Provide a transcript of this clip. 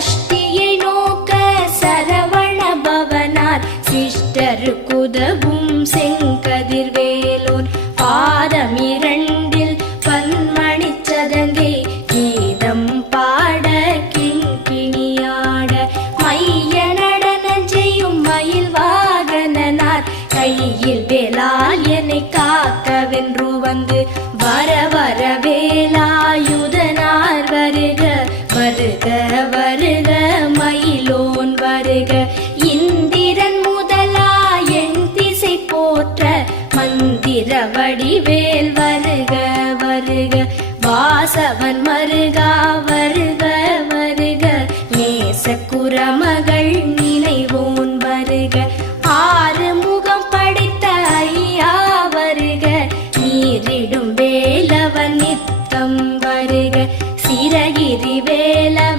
சஷ்டியை நோக்க சரவண பவனார் சிஷ்டருக்குதவும் செங்கதிர்வேலோன் பாதமிரண்டில் பன்மணி சதங்கை கீதம் பாட கிண்கிணியாட மைய நடன செய்யும் மயில் வாகனனார் கையில் வேலால் என்னை காக்கவென்று வந்து வர வர வேலாயுதனார் வருக வருக வருக மயிலோன் வருக இந்திரன் முதலா என் திசை போற்ற மந்திர வடிவேல் வருக வருக வாசவன் மருகா வருக